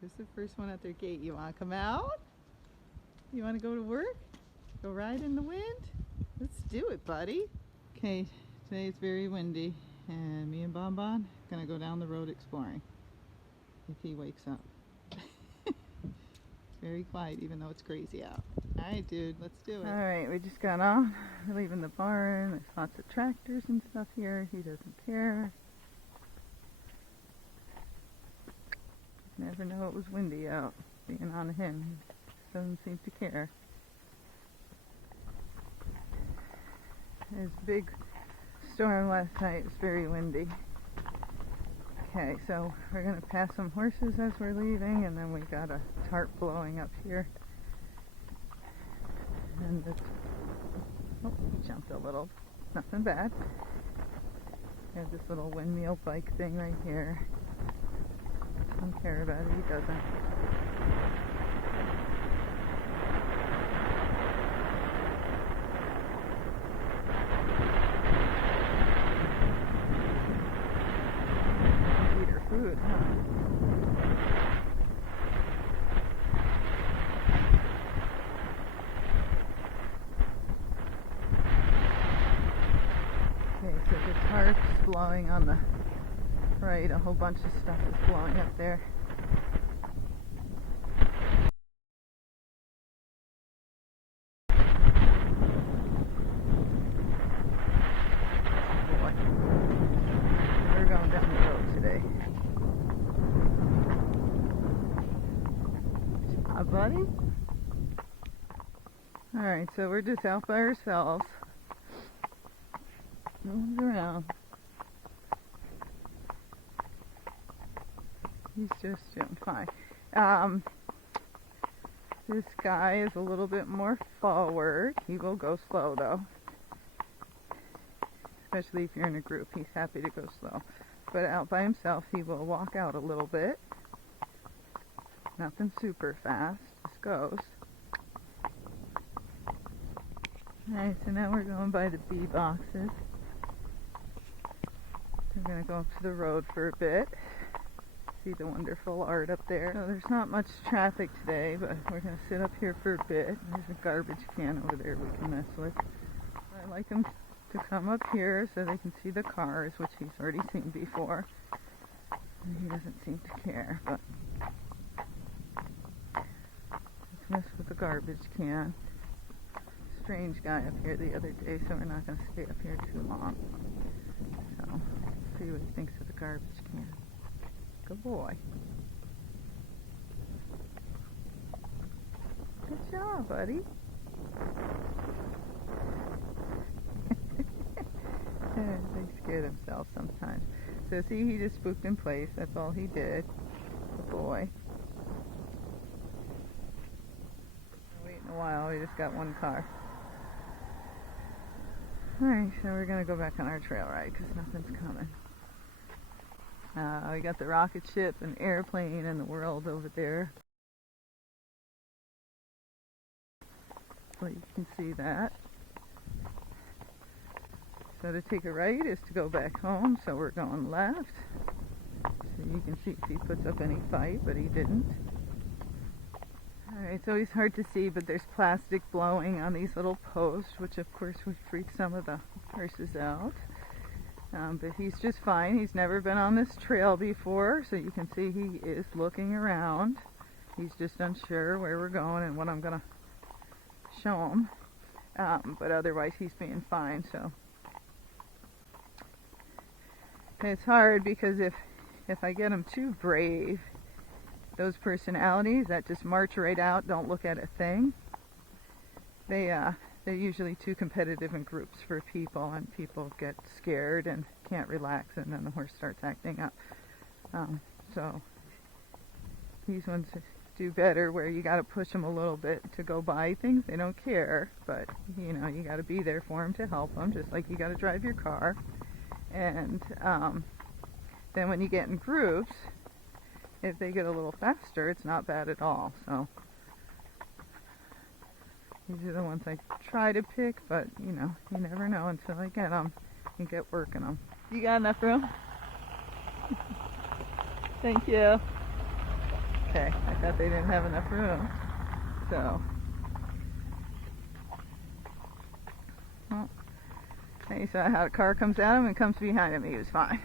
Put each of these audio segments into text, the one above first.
Here's the first one at their gate. You want to come out? You want to go to work? Go ride in the wind? Let's do it, buddy. Okay, today it's very windy, and me and BonBon are gonna go down the road exploring. If he wakes up. Very quiet, even though it's crazy out. Alright, dude, let's do it. Alright, we just got off. We're leaving the barn. There's lots of tractors and stuff here. He doesn't care. Never know it was windy out. Being on him, he doesn't seem to care. There's a big storm last night. It was very windy. Okay, so we're going to pass some horses as we're leaving, and then we got a tarp blowing up here. And it's, oh, jumped a little. Nothing bad. We have this little windmill bike thing right here. Don't care about it, he doesn't. Eat her food, huh? Okay, so the tarp's blowing on the right, a whole bunch of stuff is blowing up there. Boy, we're going down the road today. Hi, buddy. Alright, so we're just out by ourselves. No one's around. He's just doing fine. This guy is a little bit more forward. He will go slow though. Especially if you're in a group, he's happy to go slow. But out by himself, he will walk out a little bit. Nothing super fast, just goes. Alright, so now we're going by the bee boxes. We're going to go up to the road for a bit. See the wonderful art up there. So there's not much traffic today, but we're going to sit up here for a bit. There's a garbage can over there we can mess with. I like them to come up here so they can see the cars, which he's already seen before. And he doesn't seem to care, but let's mess with the garbage can. Strange guy up here the other day, so we're not going to stay up here too long. So, see what he thinks of the garbage can. Good boy. Good job, buddy. They scare themselves sometimes. So see, he just spooked in place. That's all he did. Good boy. Waiting a while. We just got one car. Alright, so we're going to go back on our trail ride because nothing's coming. We got the rocket ship and airplane and the world over there. So you can see that. So to take a right is to go back home, so we're going left. So you can see if he puts up any fight, but he didn't. Alright, it's always hard to see, but there's plastic blowing on these little posts, which of course would freak some of the horses out. But he's just fine. He's never been on this trail before, so you can see he is looking around. He's just unsure where we're going and what I'm going to show him. But otherwise he's being fine, so. It's hard because if I get him too brave, those personalities that just march right out, don't look at a thing, they're usually too competitive in groups for people, and people get scared and can't relax, and then the horse starts acting up. So these ones do better where you got to push them a little bit to go by things. They don't care, but you know, you got to be there for them to help them, just like you got to drive your car. And then when you get in groups, if they get a little faster, it's not bad at all. So these are the ones I try to pick, but you know, you never know until I get them and get working them. You got enough room? Thank you. okay. I thought they didn't have enough room. So, well, he saw how a car comes at him and comes behind him. He was fine.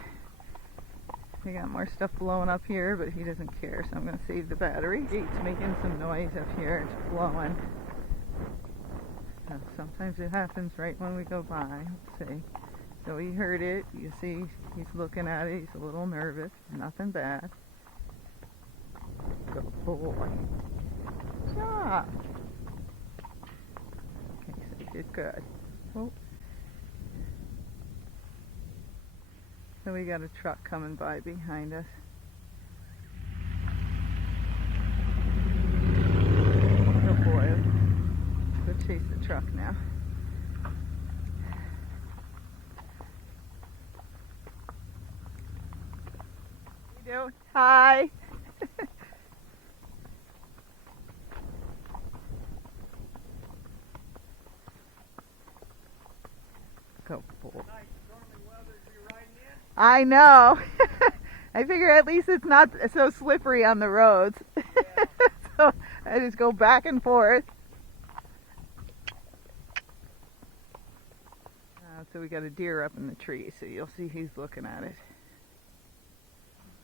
We got more stuff blowing up here, but he doesn't care, so I'm going to save the battery. It's making some noise up here. It's blowing. Sometimes it happens right when we go by. Let's see. So he heard it. You see, he's looking at it. He's a little nervous. Nothing bad. Good boy. Good job. Okay, so he did good. Oh. So we got a truck coming by behind us. Good boy. Go chase the truck now. What you doing? Hi. Go boy. I know. I figure at least it's not so slippery on the roads. Yeah. So I just go back and forth. So we got a deer up in the tree, so you'll see he's looking at it.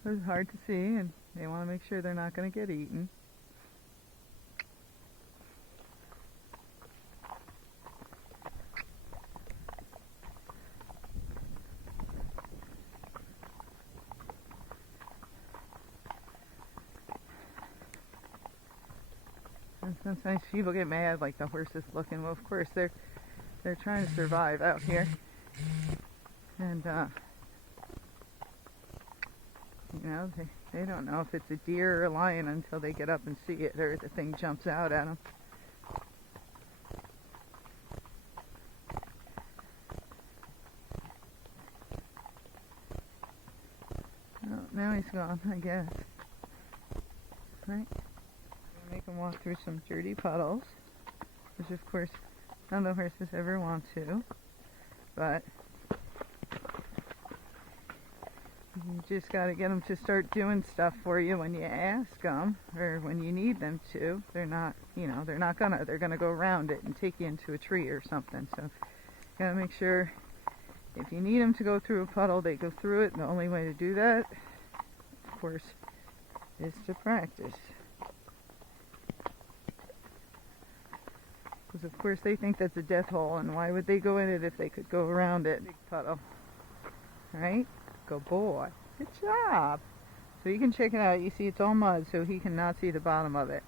It's hard to see, and they want to make sure they're not going to get eaten. And sometimes people get mad, like the horse is looking. Well, of course they're trying to survive out here, and you know, they don't know if it's a deer or a lion until they get up and see it, or the thing jumps out at them. Oh, now he's gone, I guess. Right? Make him walk through some dirty puddles, which of course none of the horses ever want to, but you just got to get them to start doing stuff for you when you ask them, or when you need them to. They're not, you know, they're gonna go around it and take you into a tree or something. So you gotta make sure if you need them to go through a puddle, they go through it. And the only way to do that, of course, is to practice. Because of course they think that's a death hole, and why would they go in it if they could go around it? Big puddle. Alright? Go boy. Good job. So you can check it out. You see it's all mud, so he cannot see the bottom of it.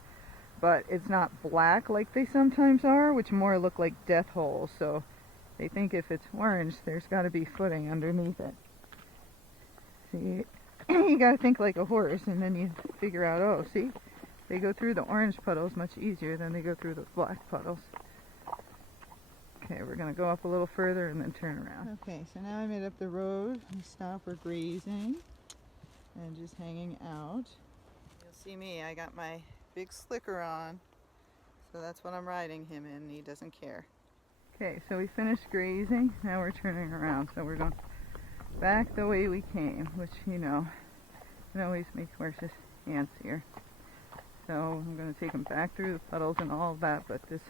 But it's not black like they sometimes are, which more look like death holes. So they think if it's orange, there's got to be footing underneath it. See, you got to think like a horse, and then you figure out, oh, see? They go through the orange puddles much easier than they go through the black puddles. Okay, we're going to go up a little further and then turn around. Okay, so now I made up the road. We stop for grazing and just hanging out. You'll see me, I got my big slicker on, so that's what I'm riding him in. He doesn't care. Okay, so we finished grazing. Now we're turning around, so we're going back the way we came, which, you know, can always make horses antsier. So I'm going to take him back through the puddles and all of that, but this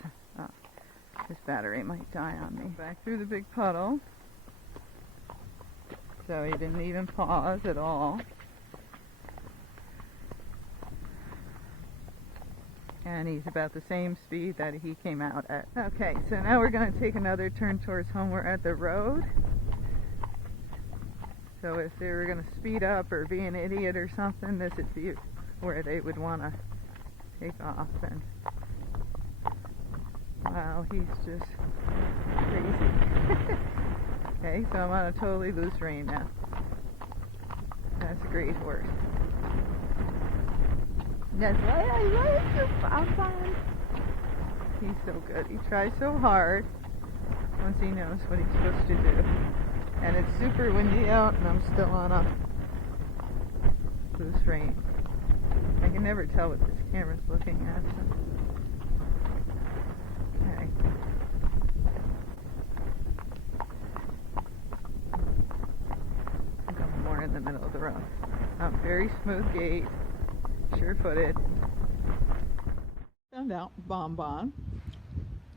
battery might die on me. Back through the big puddle. So he didn't even pause at all. And he's about the same speed that he came out at. Okay, so now we're going to take another turn towards home. We're at the road. So if they were going to speed up or be an idiot or something, this is where they would want to take off. And wow, he's just crazy. Okay, so I'm on a totally loose rein now. That's a great horse. That's why I like you, BonBon. He's so good. He tries so hard once he knows what he's supposed to do. And it's super windy out, and I'm still on a loose rein. I can never tell what this camera's looking at. So. Okay. I'm going more in the middle of the road. Very smooth gait. Sure-footed. Found out BonBon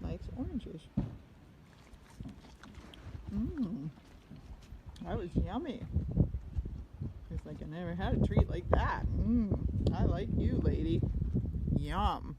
likes oranges. That was yummy. It's like I never had a treat like that. I like you, lady. Yum.